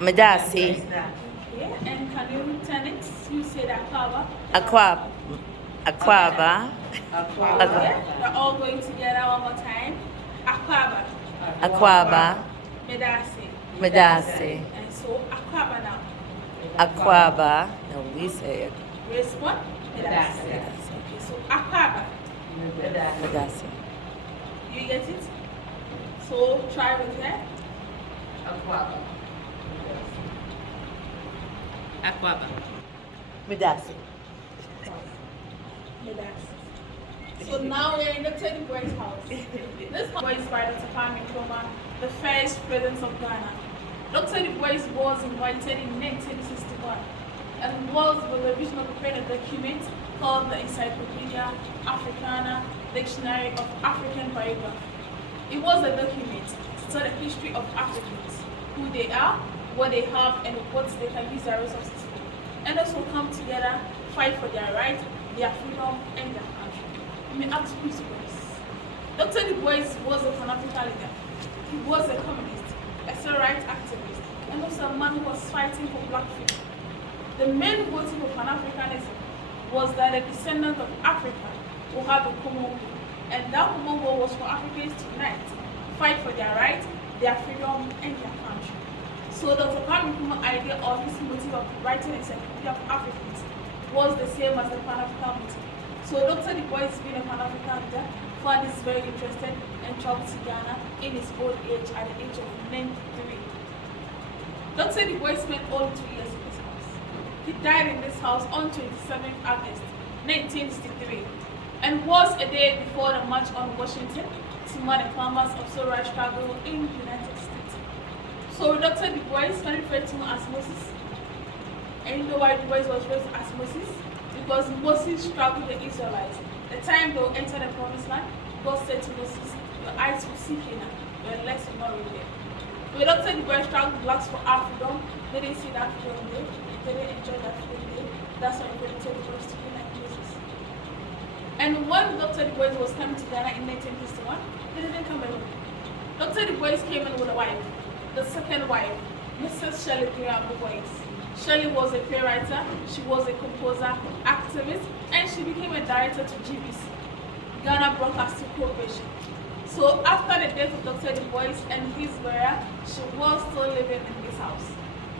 Medasi. Okay, and can you turn it? You said Aquaba. Aquaba. Okay, we're all going together one more time. Aquaba. Medasi. And so Aquaba now. Aquaba. No, we say it. Respond. Medasi. Okay, so Aquaba. Medasi. You get it? So try with her. Aquaba. Medasi. So now we're in the Teddy Boy's house. This house is by Dr. Kwame Nkrumah, the first president of Ghana. Dr. DuBois was invited in 1961 and was with the vision of preparing a document called the Encyclopedia Africana Dictionary of African Biography. It was a document to tell the history of Africans, who they are, what they have, and what they can use their resources for. And also come together, fight for their rights, their freedom, and their country. You may ask principles. Dr. DuBois was a Pan-African leader. He was a communist, a civil rights activist, and also a man who was fighting for black freedom. The main motive of Pan-Africanism was that the descendants of Africa will have a common goal, and that common goal was for Africans to unite, fight for their rights, their freedom, and their country. So Dr. Kwame Nkrumah's idea or his motive of writing a Encyclopedia of Africans was the same as the Pan-African motive. So Dr. DuBois, being a Pan-African leader, found this very interested and traveled to Ghana in his old age at the age of 93. Dr. DuBois spent all 2 years in this house. He died in this house on 27th August 1963 and was a day before the March on Washington to mark the climax of civil rights struggle in the United States. So Dr. DuBois can refer to him as Moses. And you know why DuBois was raised as Moses? Because Moses struggled with the Israelites. The time they will enter the promised land, God said to Moses, your eyes will see Canaan, your legs will not reach there. When Dr. DuBois struggled with blacks for our freedom, they didn't see that freedom day, they didn't enjoy that freedom day. That's why Dr. DuBois to be like Moses. And when Dr. DuBois was coming to Ghana in 1961, he didn't come alone. Dr. DuBois came in with a wife, the second wife, Mrs. Shirley Graham DuBois. Shirley was a playwright, she was a composer, activist, and she became a director to GBC, Ghana Broadcasting Corporation. So after the death of Dr. DuBois and his burial, she was still living in this house.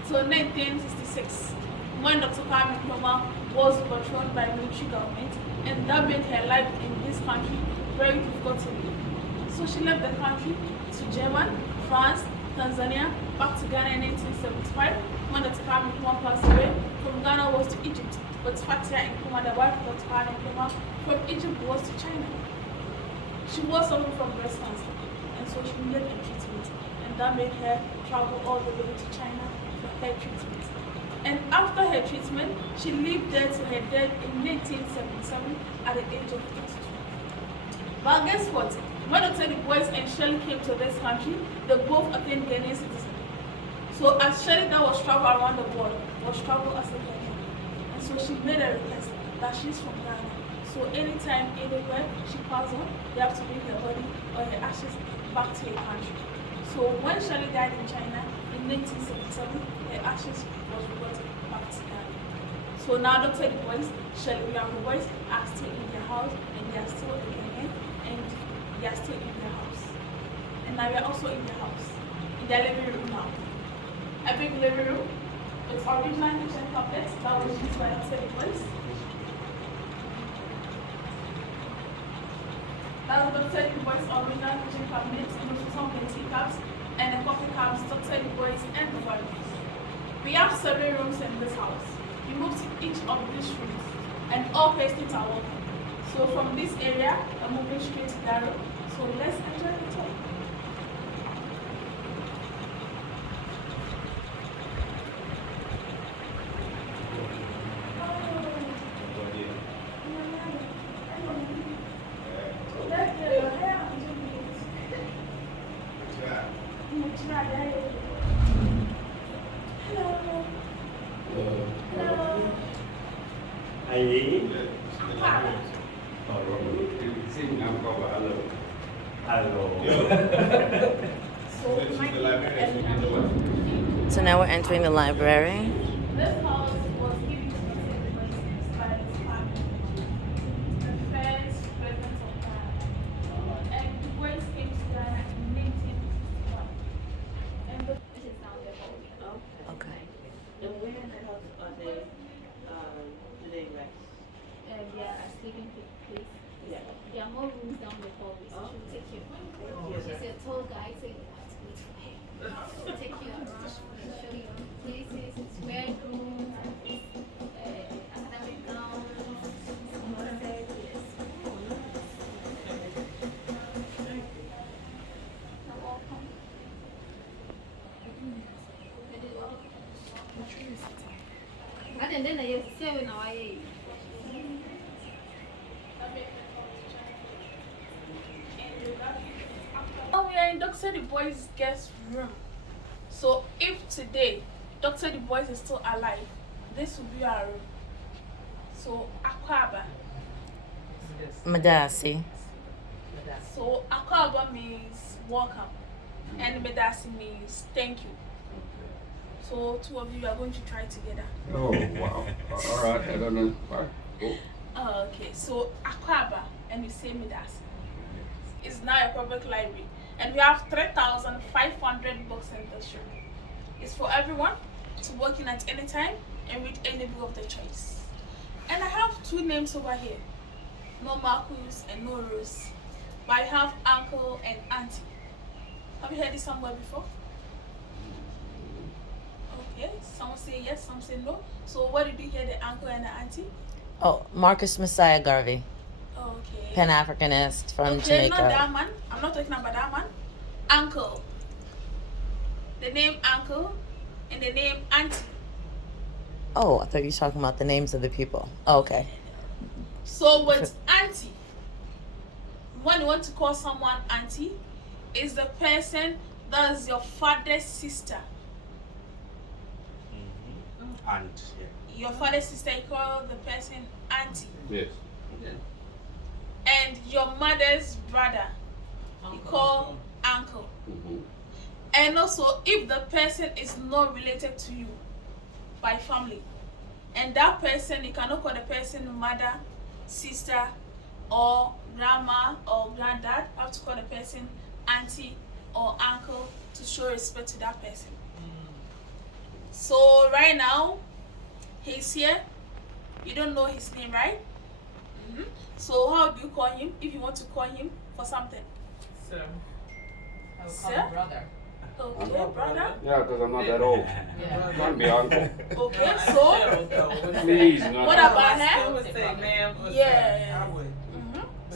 So 1966, when Dr. Kwame Nkrumah was overthrown by military government, and that made her life in this country very difficult to live. So she left the country to Germany, France, Tanzania, back to Ghana in 1975, when Dr. Kwame Nkrumah passed away. From Ghana was to Egypt, but Fatia Nkrumah, the wife of Dr. Kwame Nkrumah, from Egypt was to China. She was suffering from breast cancer, and so she needed a treatment, and that made her travel all the way to China for her treatment. And after her treatment, she lived there to her death in 1977 at the age of 82. But guess what? When Dr. DuBois and Shirley came to this country, they both attained Ghanaian citizenship. So as Shirley that was travel around the world, was travel as a Ghanaian. And so she made a request that she's from Ghana. So anytime, anywhere she passes on, they have to bring her body or her ashes back to her country. So when Shirley died in China in 1977, her ashes was brought back to Ghana. So now Dr. DuBois, Shirley Graham DuBois are still in their house, and they are still a Ghanaian, and they are still in their house. And now we are also in their house, in their living room now. A big living room with original kitchen cabinets that was used by Dr. DuBois. That's Dr. DuBois' original kitchen cabinets, and also some of the teacups and the coffee cups, Dr. DuBois and the Garvey. We have several rooms in this house. We move to each of these rooms, and all patients are welcome. So from this area, I'm moving straight to that room. So let's enjoy the tour. So now we're entering the library. This house was given to Dr. DuBois by his family, the first president of Ghana. And DuBois came to Ghana in 1961. And this is now the home. Okay. And where in the house are they, do they rest? They are sleeping place. Yeah. There are more rooms down the hallway, so she'll take you. She's a tall guy, so you have to wait for her. She'll take you around and show you places, it's bedrooms, academic gowns, yes. You're welcome. And then I say when I now we are in Dr. DuBois' guest room. So if today Dr. DuBois is still alive, this will be our room. So Akwaba. Medasi. So Akwaba means welcome, and Medasi means thank you. So two of you are going to try together. Oh, wow. All right, I don't know. All right, cool. Okay, so Akwaba and you say Medasi. It's now a public library, and we have 3,500 books in this room. It's for everyone to walk in at any time and read any book of their choice. And I have two names over here, no Marcus and no Rose, but I have uncle and auntie. Have you heard it somewhere before? Okay, some say yes, some say no. So what did you hear the uncle and the auntie? Oh, Marcus Messiah Garvey, Okay. Pan Africanist from Okay, not Jamaica. that man. I'm not talking about that man. Uncle. The name uncle and the name auntie. Oh, I thought you were talking about the names of the people. Oh, okay. So with auntie, when you want to call someone auntie, is the person that is your father's sister. And Your father's sister, you call the person auntie. Yes. And your mother's brother, you call uncle. Mm-hmm. And also, if the person is not related to you by family, and that person, you cannot call the person mother, sister, or grandma or granddad. You have to call the person auntie or uncle to show respect to that person. So right now, he's here. You don't know his name, right? So how do you call him if you want to call him for something? Sir. I will call Sir? him brother. Okay, brother. Yeah, because I'm not that old. Yeah. Can't be uncle. Okay, so Please, not. what about I her? still would say ma'am or Yeah. sir. I would.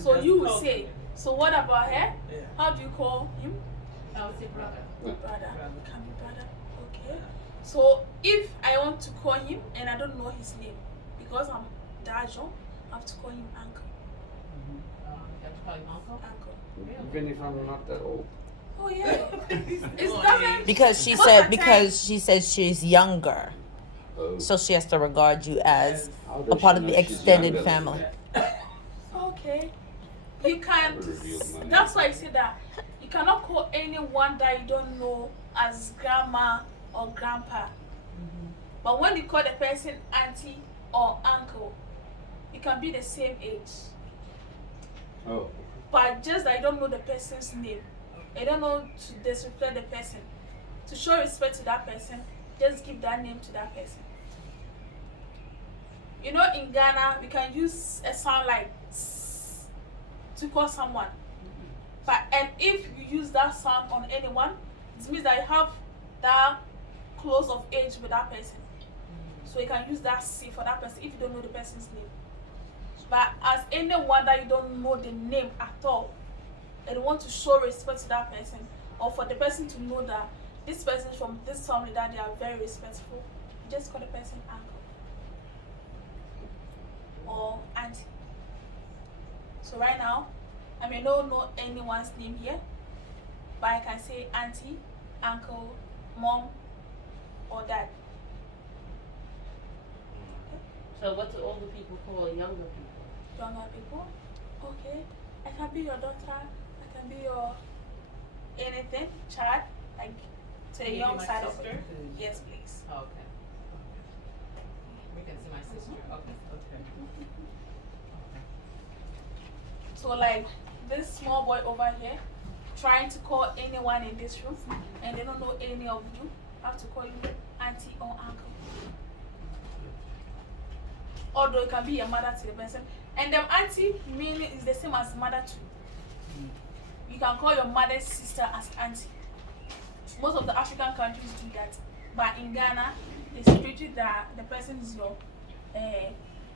So you will say. So what about her? Yeah. How do you call him? I would say brother. Brother. Can be brother. Okay. So if I want to call him and I don't know his name because I'm that young, I have to call him uncle. You have to call him uncle? Uncle. Even if I'm not that old. Oh yeah. It's doesn't. Because she Most said of the because she said she's younger, Oh. so she has to regard you as How a does part she of the know she's extended younger? family. Okay. You can't. Revealed my name. That's why I say that you cannot call anyone that you don't know as grandma or grandpa. But when you call the person auntie or uncle, you can be the same age. Oh. But just that you don't know the person's name. You don't know to disrespect the person. To show respect to that person, just give that name to that person. You know, in Ghana, we can use a sound like s to call someone. But and if you use that sound on anyone, it means that you have that close of age with that person. So you can use that C for that person if you don't know the person's name. But as anyone that you don't know the name at all, and you want to show respect to that person, or for the person to know that this person is from this family that they are very respectful, you just call the person uncle or auntie. So right now, I may not know anyone's name here, but I can say auntie, uncle, mom, or dad. So what do older people call younger people? Younger people, okay. I can be your daughter. I can be your anything, child, like to the Can you young be my side of sister? it. Yes, please. Oh, okay. We can see my sister. Okay. So like this small boy over here trying to call anyone in this room and they don't know any of you, have to call you auntie or uncle. Although it can be your mother to the person. And the auntie meaning is the same as mother too. You can call your mother's sister as auntie. Most of the African countries do that. But in Ghana, it's strictly that the person is your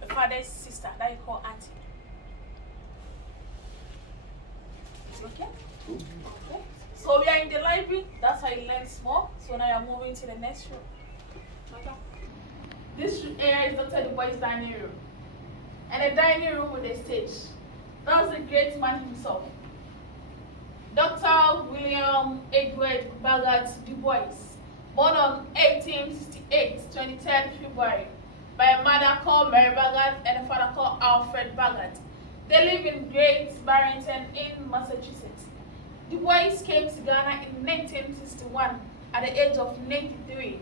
father's sister that you call auntie. Okay? Okay. So we are in the library, that's how you learn small. So now you're moving to the next room. Okay. This area is Dr. DuBois' dining room. And a dining room with a stage. That's the great man himself. Dr. William Edward Bagat DuBois, born on 1868, 23rd February, by a mother called Mary Bagat and a father called Alfred Bagat. They live in Great Barrington in Massachusetts. DuBois came to Ghana in 1961 at the age of 93.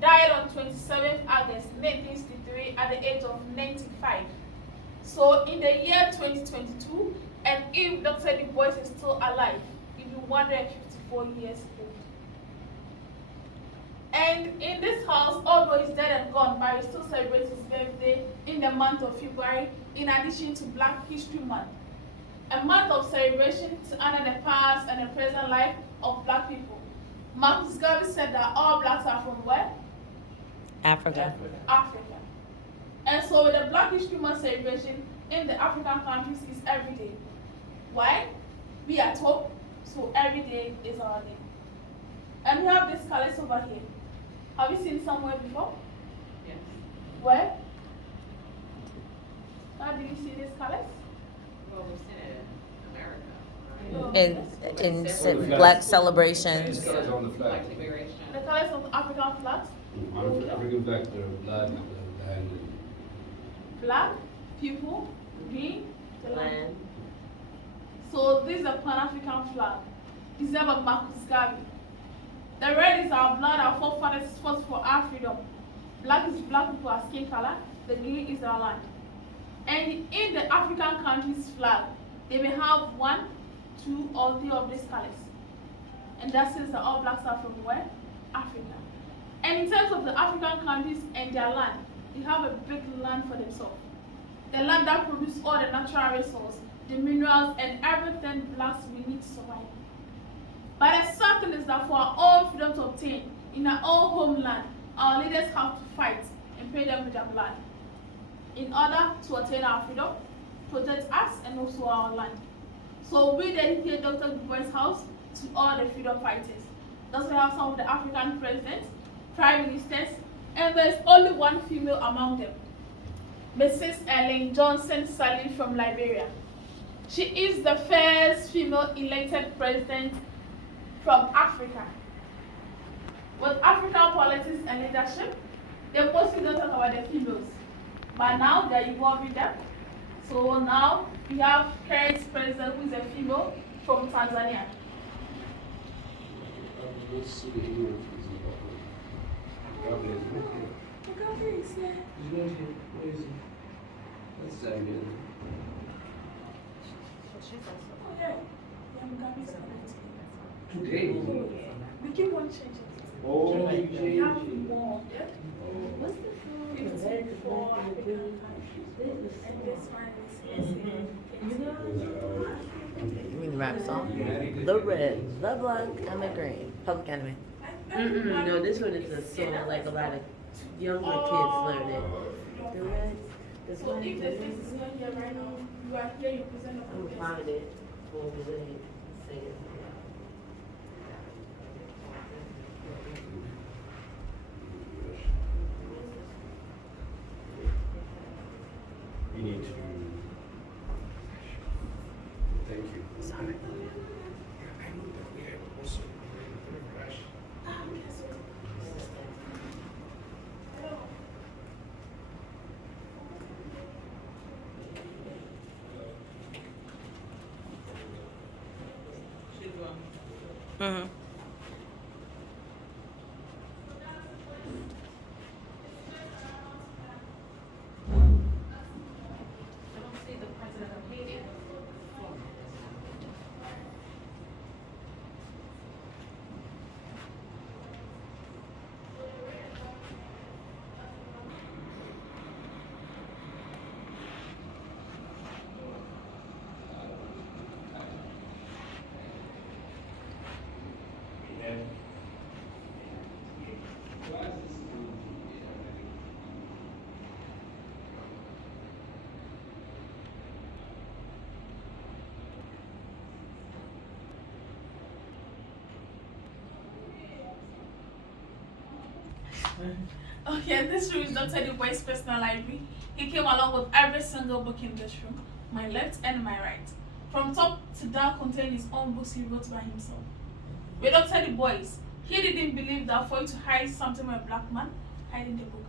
Died on 27th August 1963 at the age of 95. So in the year 2022, and if Dr. DuBois is still alive, he'll be 154 years old. And in this house, although he's dead and gone, but he still celebrates his birthday in the month of February, in addition to Black History Month. A month of celebration to honor the past and the present life of Black people. Marcus Garvey said that all Blacks are from where? Africa. Africa. And so with the Black History Month celebration in the African countries is every day. Why? We are at home, so every day is our day. And we have these colors over here. Have you seen somewhere before? Yes. Where? How do you see these colors? Well, we've seen it in America, right? In black celebrations. It's on the flag. Like liberation. The colors of the African flags? African flag, the blood, the land. Black, people, green, the land. Land. So this is a Pan-African flag. Designed by Marcus Garvey. The red is our blood, our forefathers fought for our freedom. Black is black people, our skin color. The green is our land. And in the African country's flag, they may have 1, 2, or 3 of these colors. And that says that all blacks are from where? Africa. And in terms of the African countries and their land, they have a big land for themselves. The land that produces all the natural resources, the minerals, and everything blacks we need to survive. But the sad thing is that for our own freedom to obtain in our own homeland, our leaders have to fight and pay them with their blood in order to attain our freedom, protect us, and also our land. So we dedicate Dr. DuBois' house to all the freedom fighters. Thus we have some of the African presidents, prime ministers, and there's only one female among them, Mrs. Ellen Johnson Sirleaf from Liberia. She is the first female elected president from Africa. With African politics and leadership, they mostly don't talk about the females. But now they're evolving them. So now we have current president who is a female from Tanzania. Let's see the England is Garvey is not here. Garvey is here. He's not here. Where is he? That's Zambia. Oh yeah. Garvey is connected. Today? We keep on changing. Oh, We have changing. more. Yeah? What's the phone? 54 African countries. And this one is You know? You mean the rap song? The red, the black, and the green. Public Enemy. No, this one is a song like a lot of younger kids learn it. The red, the So black, if the thing is not here right now, you are here, you present I'm the gonna find it for the sing it. You need to. Thank you. Sorry. Should Mm-hmm. Okay, this room is Dr. DuBois Personal Library. He came along with every single book in this room, my left and my right. From top to down contain his own books he wrote by himself. With Dr. DuBois, he didn't believe that for you to hide something with a black man, hide in the book.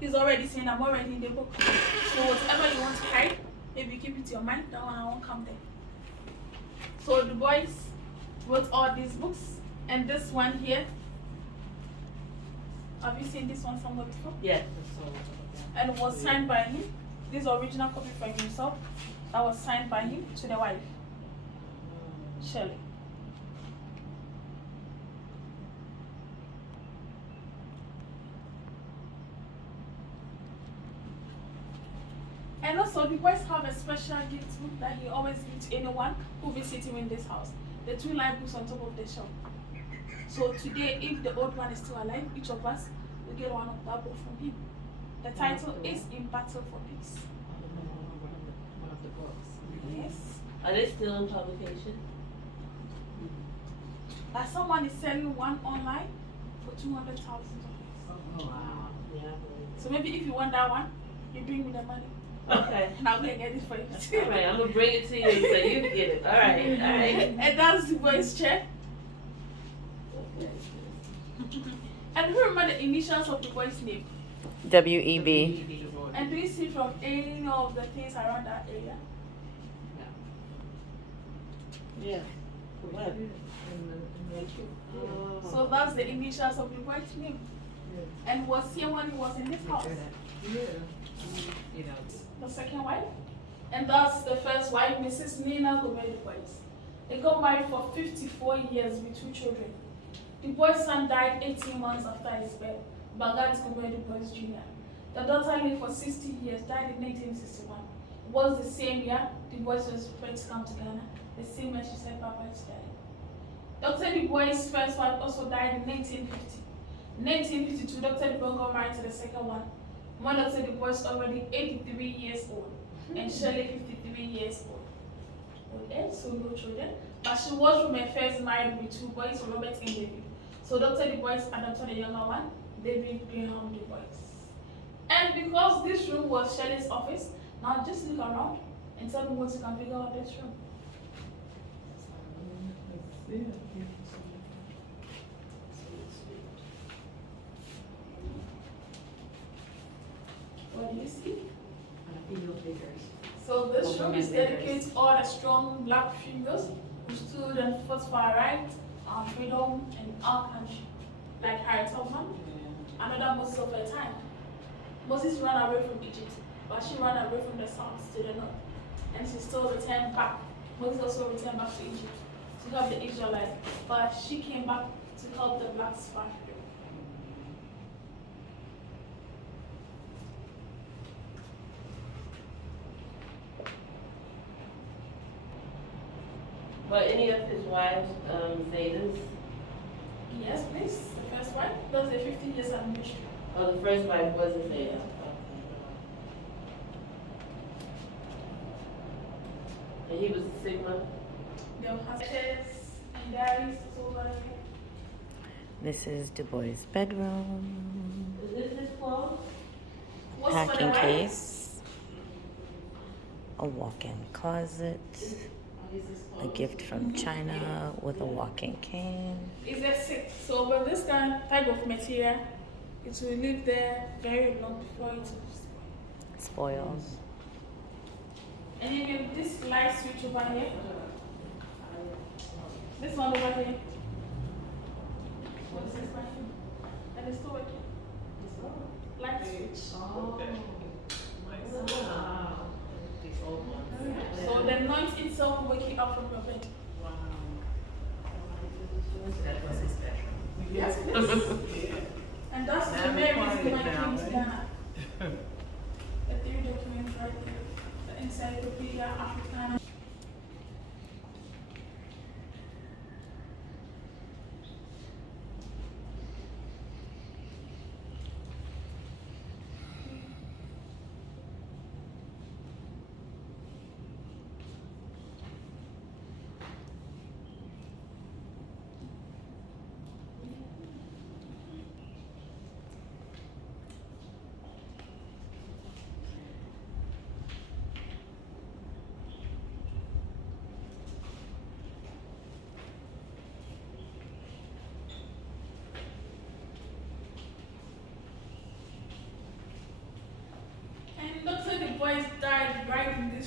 He's already saying, I'm already in the book. So whatever you want to hide, maybe keep it to your mind, that one I won't come there. So DuBois wrote all these books, and this one here, have you seen this one somewhere before? Yes. And it was signed by him. This original copy for himself, that was signed by him to the wife, Shirley. And also, the boys have a special gift book that he always gives to anyone who visits him in this house. The two live books on top of the shelf. So today, if the old one is still alive, each of us will get one of that book from him. The title is In Battle for Peace. One of the books. Yes. Are they still in publication? Someone is selling one online for $200,000. Oh, wow. Yeah. So maybe if you want that one, you bring me the money. Okay. And I'll go and get it for you. All right, I'm gonna bring it to you so you can get it. All right, all right. And that's the boy's chair. Okay. And who remember the initials of the boy's name? W.E.B. And do you see from any of the things around that area? Yeah. What? So that's the initials of the boy's name. And was here when he was in this house. Yeah. You know. The second wife. And that's the first wife, Mrs. Nina DuBois. They got married for 54 years with 2 children. The boy's son died 18 months after his birth, Bagat DuBois Jr. The daughter lived for 60 years, died in 1961. It was the same year the boys was prepared to come to Ghana, the same year she said Papa is dying. Dr. DuBois' first wife also died in 1950. In 1952, Dr. DuBois got married to the second one. When Dr. DuBois was already 83 years old, and Shirley 53 years old. Okay, so no children. But she was from her first married with 2 boys, Robert and David. So Dr. DuBois adopted the younger one, David Graham DuBois. And because this room was Shirley's office, now just look around and tell me what you can figure out this room. What do you see? Female figures. So this room is dedicated to all the strong black females who stood and fought for our rights, our freedom, and our country. Like Harriet Tubman, another Moses of her time. Moses ran away from Egypt, but she ran away from the south to the north. And she still returned back. Moses also returned back to Egypt to help the Israelites, but she came back to help the blacks fight. But any of his wives, Zaydas? Yes, please. The first wife does a 15 years administration. Oh, the first wife was a Zayda. And he was a Sigma? There were chairs and diaries over here. This is DuBois' bedroom. Is this his clothes? What's for the Packing wife? case. A walk-in closet. A gift from China with a walking cane. Is a 6. So with this type of material, it will live there very long before it Spoils. And even this light switch over here. This one over here. What is this right here? And it's still working. Light switch. Oh. Wow. These old ones. So the noise itself will wake you up from your bed. Wow. So that was his bedroom. Yes, please. And that's the Now very we're reason why I quiet came to now, Ghana. The 3 documents right here. The Encyclopedia Africana.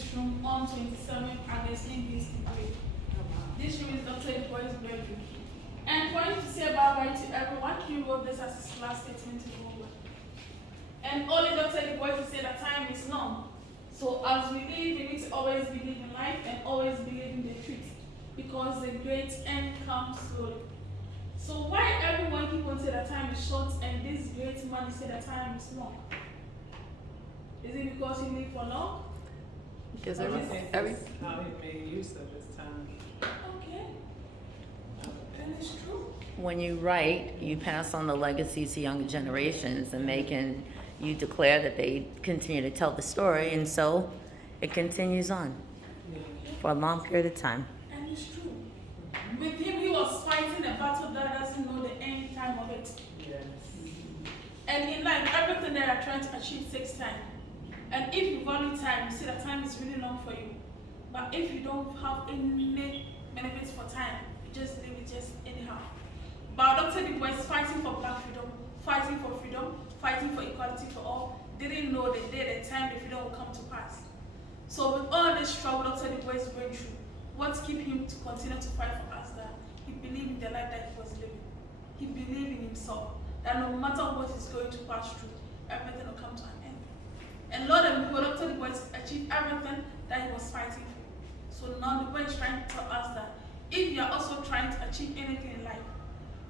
this room on 27th August in this degree. This room is Dr. DuBois' bedroom. And for him to say bye-bye to everyone, he wrote this as his last statement to the movement. And only Dr. DuBois will say that time is long. So as we live, we need to always believe in life and always believe in the truth, because the great end comes slowly. So why everyone keep on saying that time is short and this great man say that time is long? Is it because he lived for long? Because I think that's how he made use of his time. Okay. And it's true. when you write, you pass on the legacy to younger generations, and you declare that they continue to tell the story, and so it continues on for a long period of time. And it's true. With him, he was fighting a battle that doesn't know the end time of it. Yes. And in life, everything that you're trying to achieve takes time. And if you value time, you see that time is really long for you. But if you don't have any benefits for time, you just live it just anyhow. But Dr. DuBois fighting for black freedom, fighting for equality for all, didn't know the day, the time the freedom will come to pass. So with all this struggle Dr. DuBois is going through, what keep him to continue to fight for us? That he believed in the life that he was living. He believed in himself, that no matter what he's going to pass through, everything will come to an end. And Lord and people, Dr. DuBois achieved everything that he was fighting for. So now DuBois is trying to tell us that if you are also trying to achieve anything in life,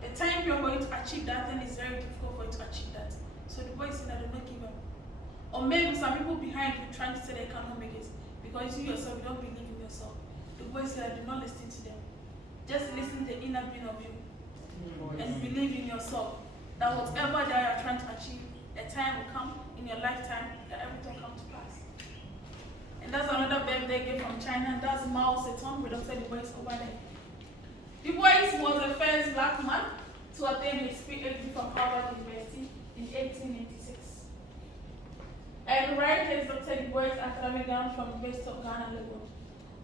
the time you are going to achieve that thing is very difficult for you to achieve that. So DuBois is saying that do not give up. Or maybe some people behind you trying to say they cannot make it because you yourself, you don't believe in yourself. DuBois said that do not listen to them. Just listen to the inner being of you and believe in yourself that whatever that you are trying to achieve, a time will come in your lifetime that everything will come to pass. And that's another birthday gift from China. That's Mao Zedong with Dr. DuBois over there. DuBois was the first black man to attain his PhD from Harvard University in 1886. And right here is Dr. DuBois' academic gown from the University of Ghana, Lagos.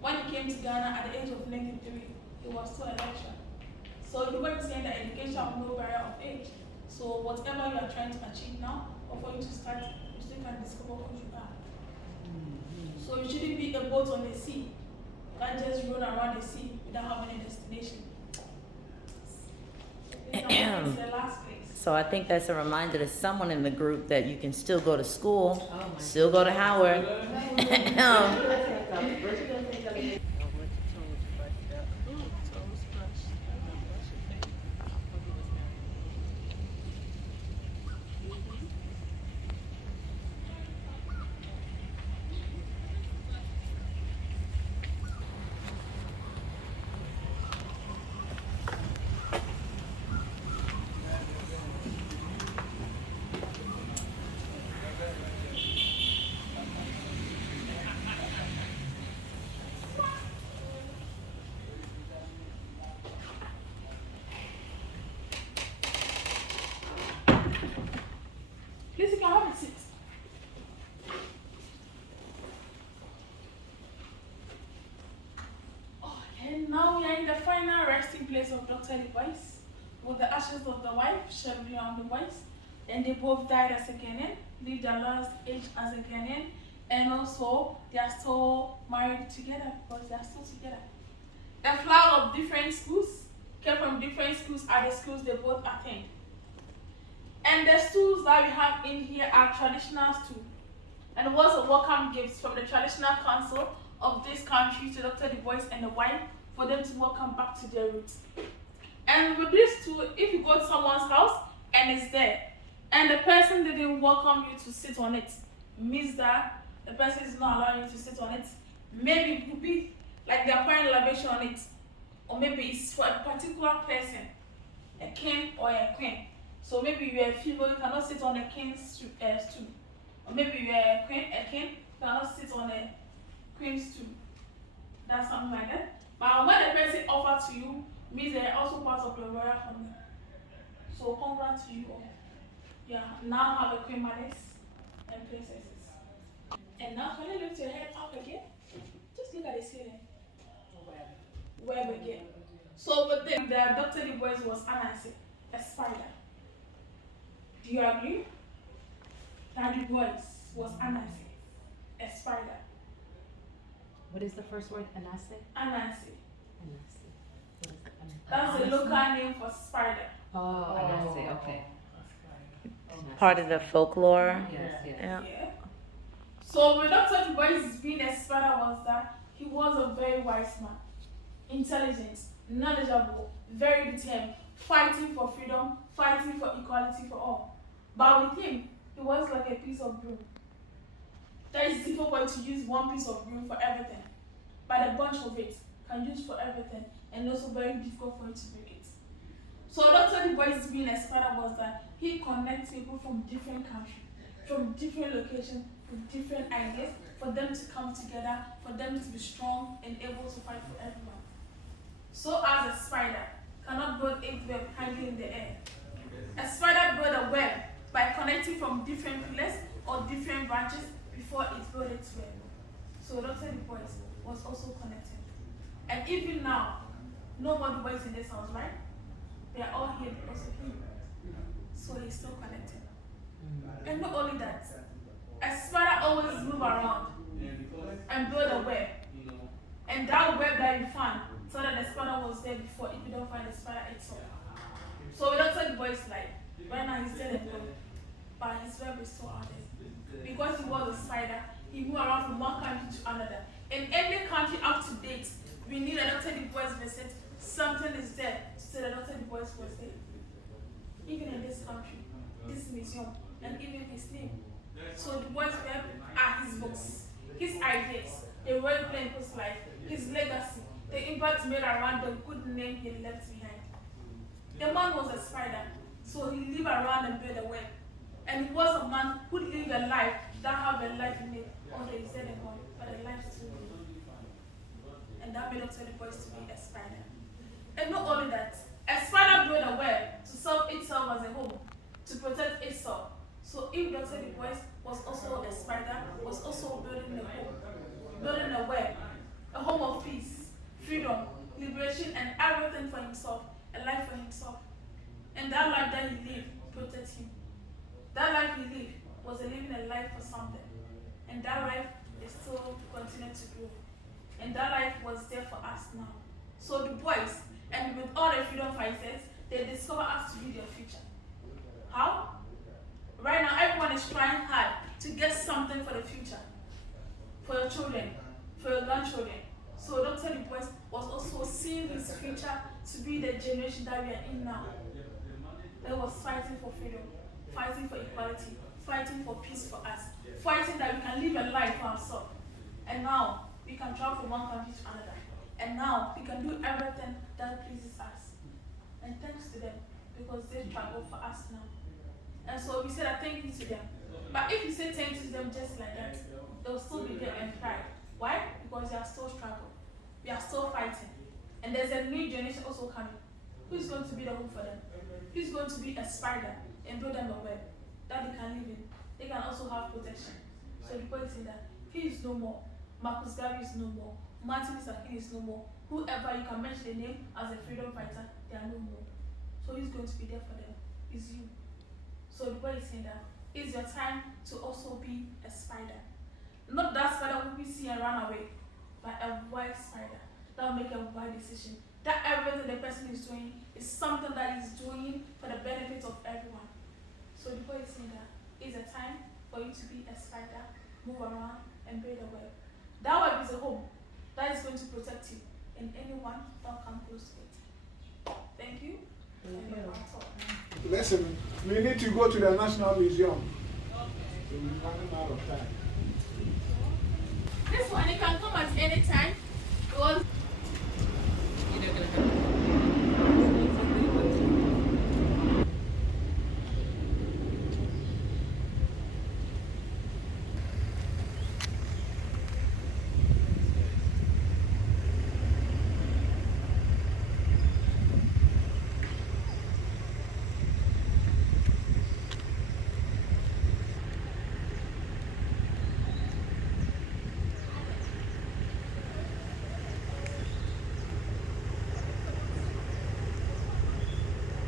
When he came to Ghana at the age of 93, he was still a lecturer. So DuBois is saying that education has no barrier of age. So whatever you are trying to achieve now, or for you to start, you still can discover who you are. So you shouldn't be a boat on the sea. You can't just run around the sea without having a destination. It's the last place. So I think that's a reminder to someone in the group that you can still go to school, still go to Howard. Please, you can have a seat. And now we are in the final resting place of Dr. DuBois, with the ashes of the wife, Shirley Graham DuBois. And they both died as a Ghanaian, lived their last age as a Ghanaian, and also they are still married together because they are still together. The flag of different schools came from different schools are the schools they both attend. And the stools that we have in here are traditional stools. And it was a welcome gift from the traditional council of this country to Dr. DuBois and the wife for them to welcome back to their roots. And with this stool, if you go to someone's house and it's there, and the person didn't welcome you to sit on it, means that the person is not allowing you to sit on it. Maybe it could be like they're pouring libation on it, or maybe it's for a particular person, a king or a queen. So maybe you're a female, you cannot sit on a king's stool. Or maybe you're a king, you cannot sit on a queen's stool. That's something like that. But when the person offers to you, means they're also part of the royal family. So congrats to you all. You now have a queen mothers and princesses. And now can you lift your head up again? Just look at the ceiling. Web again. So with them, the Dr. DuBois was Anansi, a spider. Do you agree? That DuBois was Anansi, a spider. What is the first word? Anase? Anansi. Anase. What is it? That's the local name for spider. Oh, Anase, okay. Part of the folklore. Yes, yes. Yeah. Yeah. So with Dr. DuBois being a spider was that he was a very wise man, intelligent, knowledgeable, very determined, fighting for freedom, fighting for equality for all. But with him, he was like a piece of broom. That is difficult for you to use one piece of broom for everything. But a bunch of it can use for everything, and also very difficult for you to break it. So Dr. DuBois being a spider was that he connects people from different countries, from different locations, with different ideas, for them to come together, for them to be strong and able to fight for everyone. So as a spider cannot build a web hanging in the air, a spider builds a web by connecting from different pillars or different branches before it builds its web. So Dr. DuBois was also connected. And even now, nobody works in this house, right? They are all here because of him. So he's still connected. And not only that, a spider always move around and build a web. And that web that you find, so that the spider was there before, if you don't find the spider itself. So we don't tell the boys like, right now he's dead and gone, but his web is still out there. Because he was a spider, he moved around from one country to another. In every country up to date, we knew that Dr. DuBois visit, something is there to say that Dr. DuBois was there. Even in this country, this museum, and even his name. So DuBois web are his books, his ideas, the role playing his life, his legacy, the impact made around the good name he left behind. The man was a spider, so he lived around and built a web. And he was a man who lived a life that had a life in it, although he's dead and gone, but a life still lived. And that made Dr. DuBois to be a spider. And not only that, a spider built a web to serve itself as a home, to protect itself. So if Dr. DuBois was also a spider, was also building a home, building a web, a home of peace, freedom, liberation, and everything for himself, a life for himself. And that life that he lived protected him. That life he lived was living a life for something. And that life is still continuing to grow. And that life was there for us now. So DuBois, and with all the freedom fighters, they discover us to be their future. How? Right now, everyone is trying hard to get something for the future. For your children, for your grandchildren. So Dr. DuBois was also seeing his future to be the generation that we are in now. That was fighting for freedom, fighting for equality, fighting for peace for us, fighting that we can live a life for ourselves. And now, we can travel from one country to another. And now, we can do everything that pleases us. And thanks to them, because they struggle for us now. And so we said a thank you to them. But if you say thank you to them just like that, they'll still be there and cry. Why? Because they are still struggling. We are still fighting. And there's a new generation also coming. Who's going to be the home for them? Who's going to be a spider and build them a web that they can live in? They can also have protection. So the point is that he is no more. Marcus Garvey is no more. Martin Luther King is no more. Whoever you can mention the name as a freedom fighter, they are no more. So he's going to be there for them. It's you. So the boy is saying that it's your time to also be a spider. Not that spider who we see and run away, but a wise spider that will make a wise decision. That everything the person is doing is something that he's doing for the benefit of everyone. So the boy is saying that it's a time for you to be a spider, move around and build a web. That web is a home that is going to protect you and anyone that will come close to it. Thank you. Listen, we need to go to the National Museum. So we're running out of time. This one, you can come at any time. Because You're not gonna have